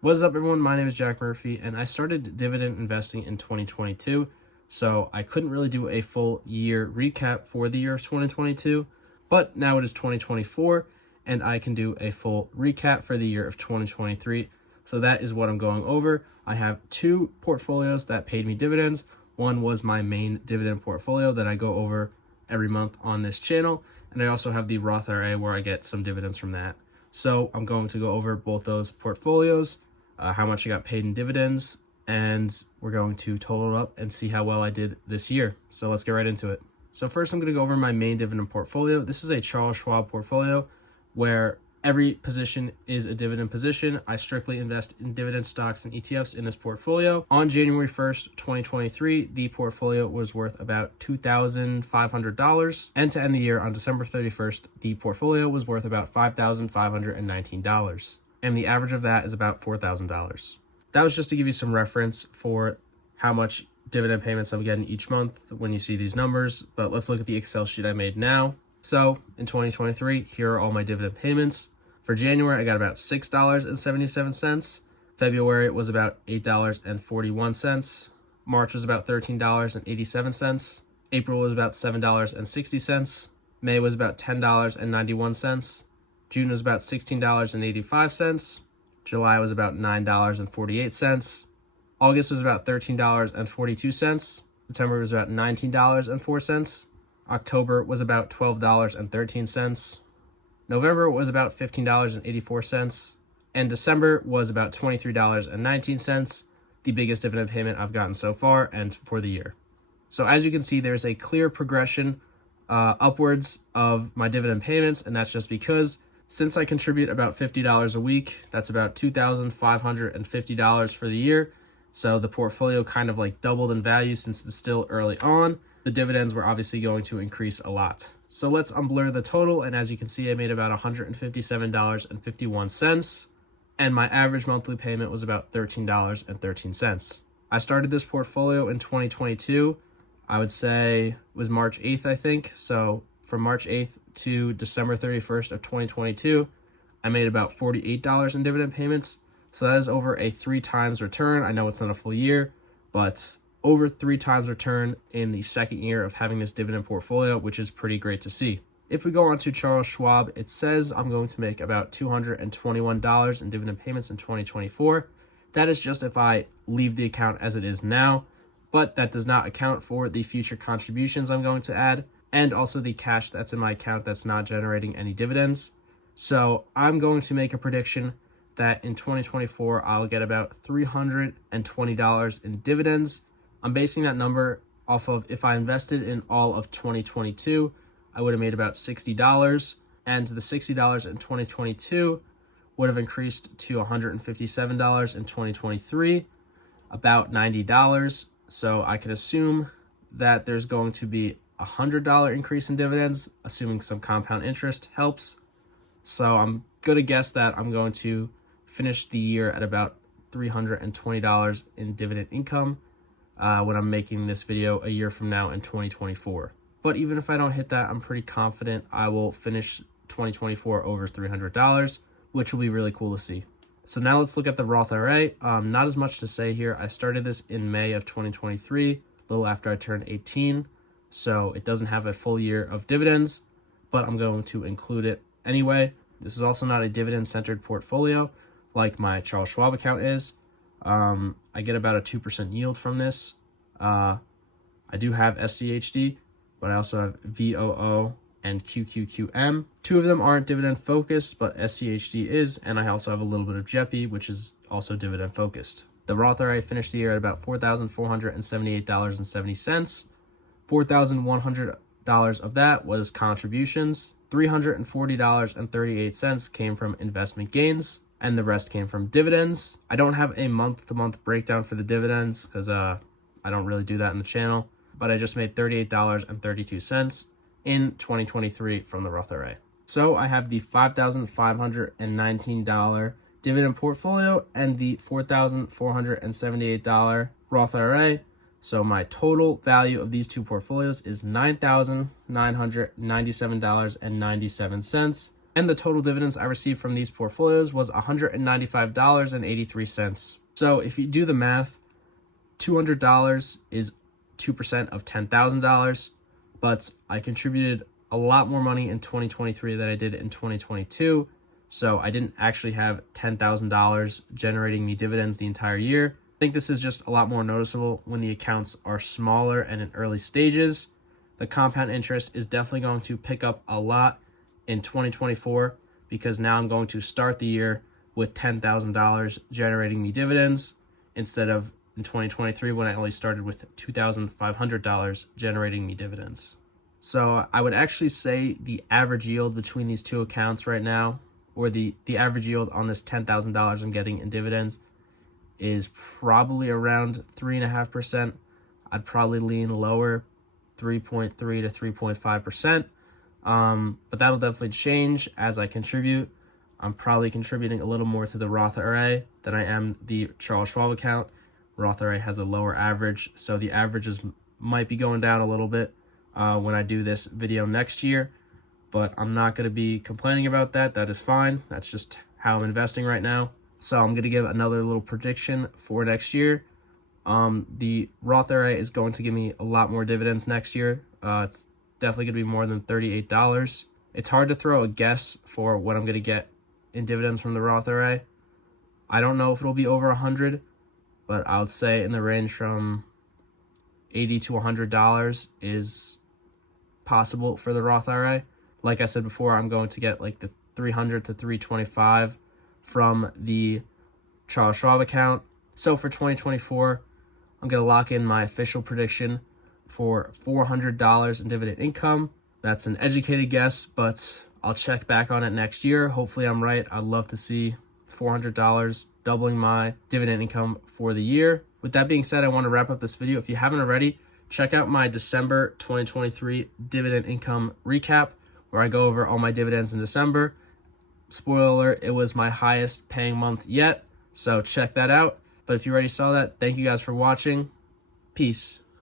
What's up, everyone? My name is Jack Murphy, and I started dividend investing in 2022, so I couldn't really do a full year recap for the year of 2022, but now it is 2024, and I can do a full recap for the year of 2023, so that is what I'm going over. I have two portfolios that paid me dividends. One was my main dividend portfolio that I go over every month on this channel, and I also have the Roth IRA where I get some dividends from that. So I'm going to go over both those portfolios, how much I got paid in dividends, and we're going to total it up and see how well I did this year. So let's get right into it. So first, I'm going to go over my main dividend portfolio. This is a Charles Schwab portfolio where every position is a dividend position. I strictly invest in dividend stocks and ETFs in this portfolio. On January 1st, 2023, the portfolio was worth about $2,500. And to end the year on December 31st, the portfolio was worth about $5,519. And the average of that is about $4,000. That was just to give you some reference for how much dividend payments I'm getting each month when you see these numbers. But let's look at the Excel sheet I made now. So in 2023, here are all my dividend payments. For January, I got about $6.77. February was about $8.41. March was about $13.87. April was about $7.60. May was about $10.91. June was about $16.85. July was about $9.48. August was about $13.42. September was about $19.04. October was about $12.13. November was about $15.84. And December was about $23.19, the biggest dividend payment I've gotten so far and for the year. So as you can see, there's a clear progression upwards of my dividend payments, and that's just because since I contribute about $50 a week, that's about $2,550 for the year. So the portfolio kind of like doubled in value since it's still early on. The dividends were obviously going to increase a lot. So let's unblur the total. And as you can see, I made about $157.51. And my average monthly payment was about $13.13. I started this portfolio in 2022. I would say it was March 8th, I think. So from March 8th to December 31st of 2022, I made about $48 in dividend payments. So that is over a 3 times return. I know it's not a full year, but over 3 times return in the second year of having this dividend portfolio, which is pretty great to see. If we go on to Charles Schwab, it says I'm going to make about $221 in dividend payments in 2024. That is just if I leave the account as it is now, but that does not account for the future contributions I'm going to add, and also the cash that's in my account that's not generating any dividends. So I'm going to make a prediction that in 2024, I'll get about $320 in dividends. I'm basing that number off of if I invested in all of 2022, I would have made about $60, and the $60 in 2022 would have increased to $157 in 2023, about $90. So I could assume that there's going to be a $100 increase in dividends, assuming some compound interest helps. So I'm going to guess that I'm going to finish the year at about $320 in dividend income when I'm making this video a year from now in 2024. But even if I don't hit that, I'm pretty confident I will finish 2024 over $300, which will be really cool to see. So now let's look at the Roth IRA. Not as much to say here. I started this in May of 2023, a little after I turned 18. So it doesn't have a full year of dividends, but I'm going to include it anyway. This is also not a dividend-centered portfolio like my Charles Schwab account is. I get about a 2% yield from this. I do have SCHD, but I also have VOO and QQQM. 2 of them aren't dividend focused, but SCHD is, and I also have a little bit of JEPI, which is also dividend focused. The Roth IRA finished the year at about $4,478.70. $4,100 of that was contributions. $340.38 came from investment gains, and the rest came from dividends. I don't have a month-to-month breakdown for the dividends because I don't really do that in the channel, but I just made $38.32 in 2023 from the Roth IRA. So I have the $5,519 dividend portfolio and the $4,478 Roth IRA. So my total value of these two portfolios is $9,997.97. And the total dividends I received from these portfolios was $195.83. So if you do the math, $200 is 2% of $10,000, but I contributed a lot more money in 2023 than I did in 2022. So I didn't actually have $10,000 generating me dividends the entire year. I think this is just a lot more noticeable when the accounts are smaller and in early stages. The compound interest is definitely going to pick up a lot in 2024 because now I'm going to start the year with $10,000 generating me dividends instead of in 2023 when I only started with $2,500 generating me dividends. So I would actually say the average yield between these two accounts right now, or the average yield on this $10,000 I'm getting in dividends, is probably around 3.5%. I'd probably lean lower, 3.3 to 3.5%. But that'll definitely change as I contribute. I'm probably contributing a little more to the Roth IRA than I am the Charles Schwab account. Roth IRA has a lower average, so the averages might be going down a little bit when I do this video next year. But I'm not going to be complaining about that. That is fine. That's just how I'm investing right now. So I'm going to give another little prediction for next year. The Roth IRA is going to give me a lot more dividends next year. It's definitely going to be more than $38. It's hard to throw a guess for what I'm going to get in dividends from the Roth IRA. I don't know if it'll be over 100, but I would say in the range from $80 to $100 is possible for the Roth IRA. Like I said before, I'm going to get like the 300 to 325 from the Charles Schwab account. So for 2024, I'm going to lock in my official prediction for $400 in dividend income. That's an educated guess, but I'll check back on it next year. Hopefully I'm right. I'd love to see $400 doubling my dividend income for the year. With that being said, I want to wrap up this video. If you haven't already, check out my December 2023 dividend income recap, where I go over all my dividends in December. Spoiler alert, it was my highest paying month yet, so check that out. But if you already saw that, thank you guys for watching. Peace.